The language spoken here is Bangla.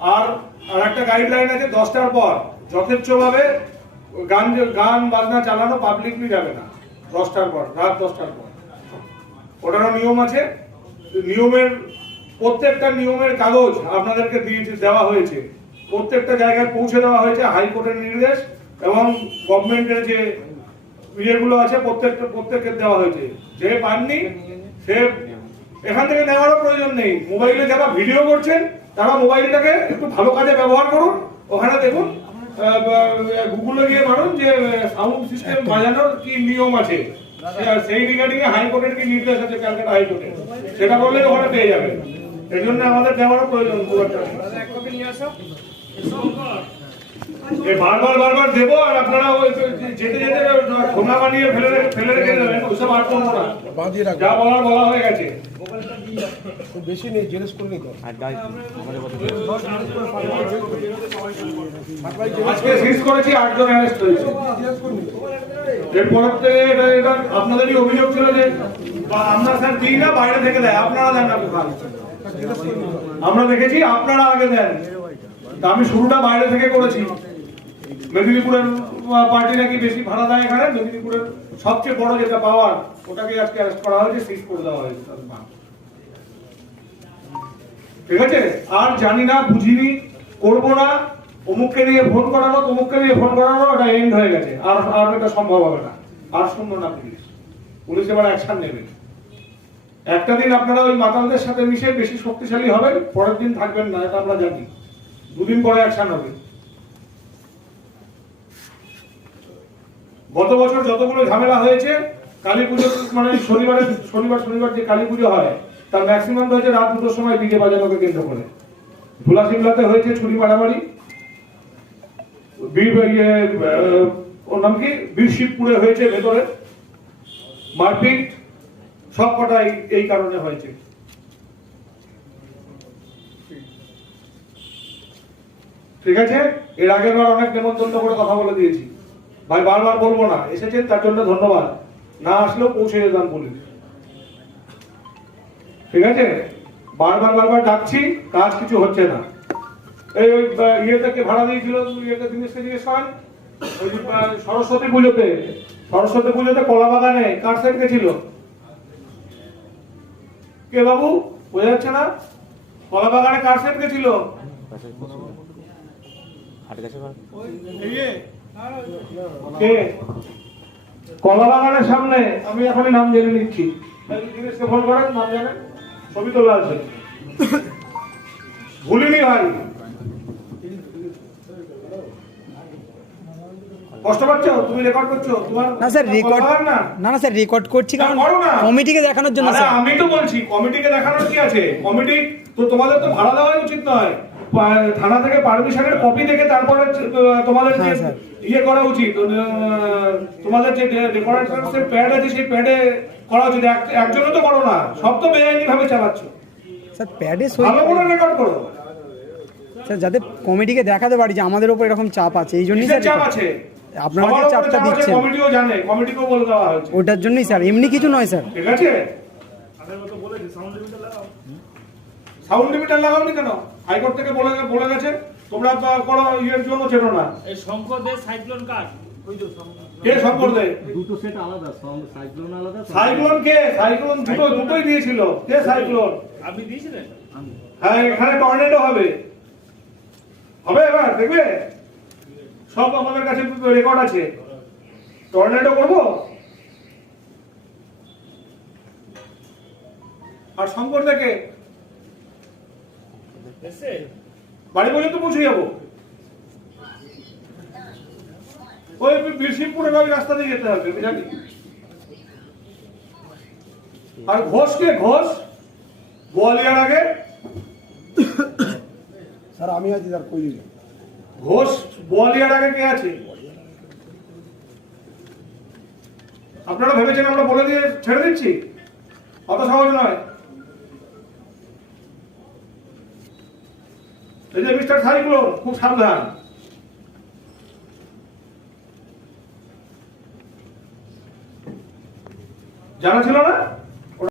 আর আর একটা গাইডলাইন আছে দশটার পর। যথেচ্ছভাবে গান গান বাজনা চালানো পাবলিকলি যাবে না। দশটার পর, রাত দশটার পর। ওটারও নিয়ম আছে। নিয়মের, প্রত্যেকটা নিয়মের কাগজ আপনাদেরকে দিয়ে দেওয়া হয়েছে। প্রত্যেকটা জায়গায় পৌঁছে দেওয়া হয়েছে হাইকোর্টের নির্দেশ এবং গভর্নমেন্টের যে ইয়েগুলো আছে, প্রত্যেকটা প্রত্যেকের দেওয়া হয়েছে। যে পাননি, সে এখান থেকে নেওয়ারও প্রয়োজন নেই। মোবাইলে যারা ভিডিও করছেন তারা মোবাইলটাকে একটু ভালো কাজে ব্যবহার করুন। ওখানে দেখুন গুগলে গিয়ে মারুন যে সাউন্ড সিস্টেম বাজানোর কি নিয়ম আছে। সেই রিগার্ডিং এ হাইকোর্টের কি নির্দেশ আছে ক্যালকাটা হাইকোর্টে সেটা করলে ওখানে পেয়ে যাবে এর জন্য আমাদের দেওয়ারও প্রয়োজন খুব একটা। বারবার বারবার দেবো আর আপনারা যেতে যেতে খোনা বানিয়ে ফেলে ফেলে রেখে দেবেন ওইসব আর করব না। যা বলার বলা হয়ে গেছে। বেশি নেই জিজ্ঞেস করে নিতে আজকে সিজ করেছি আটজন অ্যারেস্ট হয়েছে। এরপর থেকে এটা এটা আপনাদেরই অভিযোগ ছিল যে বা আমরা স্যার দিই না বাইরে থেকে দেয়। আপনারা দেন না আমরা দেখেছি আপনারা আগে দেন। আমি শুরুটা বাইরে থেকে করেছি। মেদিনীপুরের পার্টি নাকি বেশি ভাড়া দেয় এখানে? মেদিনীপুরের সবচেয়ে বড় যেটা পাওয়ার, ওটাকে আজকে অ্যারেস্ট করা হয়েছে সিজ করে দেওয়া হয়েছে ঠিক আছে? আর জানি না, বুঝিনি, করব না, অমুককে নিয়ে ফোন করানো তমুককে নিয়ে ফোন করানো ওটা এন্ড হয়ে গেছে। আর আর এটা সম্ভব হবে না। আর শুনব না পুলিশ। পুলিশ এবার অ্যাকশন নেবে। একটা দিন আপনারা ওই মাতালদের সাথে মিশে বেশি শক্তিশালী হবেন, পরের দিন থাকবেন না, এটা আমরা জানি। দুদিন পরে অ্যাকশন হবে। গত বছর যতগুলো ঝামেলা হয়েছে, কালী পুজো মানে শনিবারে, শনিবার শনিবার যে কালী পুজো হয়, তার ম্যাক্সিমাম হয়েছে রাত দুটোর সময় ডিজে বাজানোকে কেন্দ্র করে। ধুলা সিমলাতে হয়েছে ছুরি মারামারি। ইয়ে ওর নাম কি? বীর শিবপুরে হয়েছে ভেতরে। মারপিট, সব কটাই এই কারণে হয়েছে। ঠিক আছে? এর আগের বার অনেক নেমন্তন্ন করে কথা বলে দিয়েছি। ভাই বারবার বলব না, এসেছেন, তার জন্য ধন্যবাদ। না আসলেও পৌঁছে যেতাম পুলিশ। ঠিক আছে? বারবার বারবার ডাকছি, কাজ কিছু হচ্ছে না। এই ওই ইয়েটাকে ভাড়া দিয়েছিল ইয়েটা জিনিসকে জিজ্ঞেস করেন। ওই সরস্বতী পুজোতে সরস্বতী পুজোতে কলা বাগানে কার সেট গেছিল? কে বাবু? বোঝা যাচ্ছে না? কলা বাগানে কার সেট গেছিল? কলা বাগানের সামনে আমি এখনই নাম জেনে নিচ্ছি। ফোন করেন নাম জানেন? ছবি তোলা আছে ভুলিনি ভাই। কষ্ট পাচ্ছ? তুমি রেকর্ড করছ? তোমার না স্যার রেকর্ড না? না না স্যার রেকর্ড করছি কারণ করো না। কমিটিকে দেখানোর জন্য স্যার। আমি তো বলছি কমিটিকে দেখানোর কি আছে? কমিটি তো তোমাদের তো ভাড়া দেওয়াই উচিত নয়। থানা থেকে পারমিশনের কপি দেখে তারপরে তোমাদের যে হ্যাঁ, স্যার। ইয়ে করা উচিত তোমাদের যে ডেকোরেশনের প্যাড আছে সেই প্যাডে করা উচিত। এক- একজনও তো করো না সব তো বেআইনি ভাবে চালাচ্ছ। স্যার প্যাডে ভালো করে রেকর্ড করো। স্যার যাতে কমিটিকে দেখাতে পারি যে আমাদের উপর এরকম চাপ আছে এই জন্যই স্যার চাপ আছে? আপনারা যে চাপটা দিচ্ছেন। কমিটিও জানে কমিটিকেও বলে দেওয়া হয়েছে। ওটার জন্যই স্যার এমনি কিছু নয় স্যার। ঠিক আছে? সাউন্ড লিমিটার লাগাওনি কেন? হাইকোর্ট থেকে বলে বলে গেছে তোমরা করো ইয়ের জন্য চেনো না। এই শঙ্করদের সাইক্লোন কার্ড কে সম্পর্ক দুটো সেট আলাদা সাইক্লোন আলাদা সাইক্লোন কে? সাইক্লোন দুটো দুটোই দিয়েছিল। কে সাইক্লোন? আপনি দিয়েছিলেন? হ্যাঁ এখানে টর্নেডো হবে। হবে এবার দেখবে? সব আমাদের কাছে রেকর্ড আছে। টর্নেডো করব? আর শঙ্কর এসে বাড়ি পর্যন্ত পৌঁছে যাব। ওই বীরসিংপুরের রাস্তা দিয়ে যেতে হবে আমি জানি আর ঘোষ কে ঘোষ? গোয়ালিয়ার আগে। স্যার আমি আছি স্যার কই ঘোষ গোয়ালিয়ার আগে কে আছে? আপনারা ভেবেছেন আমরা বলে দিয়ে ছেড়ে দিচ্ছি? অত সহজ নয়। এই যে মিস্টার সাইক্লোন খুব সাবধান। জানা ছিল না?